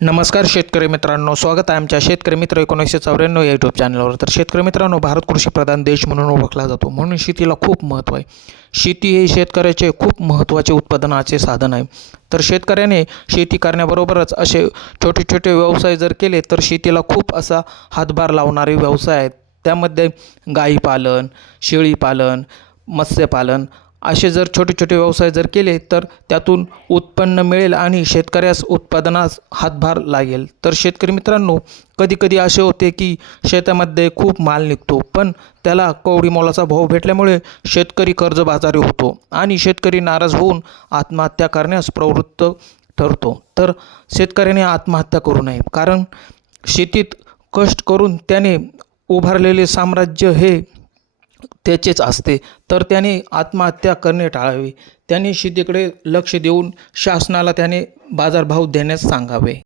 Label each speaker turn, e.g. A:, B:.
A: नमस्कार शेतकरी मित्रांनो स्वागत आहे आमच्या शेतकरी मित्र एकोणीसशे चौऱ्याण्णव या यूट्यूब चॅनलवर तर शेतकरी मित्रांनो भारत कृषीप्रधान देश म्हणून ओळखला जातो. म्हणून शेतीला खूप महत्त्व आहे. शेती हे शेतकऱ्याचे खूप महत्त्वाचे उत्पादनाचे साधन आहे. तर शेतकऱ्याने शेती करण्याबरोबरच असे छोटे छोटे व्यवसाय जर केले तर शेतीला खूप असा हातभार लावणारे व्यवसाय आहेत. त्यामध्ये गाईपालन शेळीपालन मत्स्यपालन असे जर छोटे छोटे व्यवसाय जर केले तर त्यातून उत्पन्न मिळेल आणि शेतकऱ्यास उत्पादनास हातभार लागेल. तर शेतकरी मित्रांनो कधीकधी असे होते की शेतामध्ये खूप माल निघतो पण त्याला कवडी मोलाचा भाव भेटल्यामुळे शेतकरी कर्जबाजारी होतो आणि शेतकरी नाराज होऊन आत्महत्या करण्यास प्रवृत्त ठरतो. तर शेतकऱ्याने आत्महत्या करू नये कारण शेतीत कष्ट करून त्याने उभारलेले साम्राज्य हे त्याचेच असते. तर त्याने आत्महत्या करणे टाळावे. त्याने शेतीकडे लक्ष देऊन शासनाला त्याने बाजारभाव देण्यास सांगावे.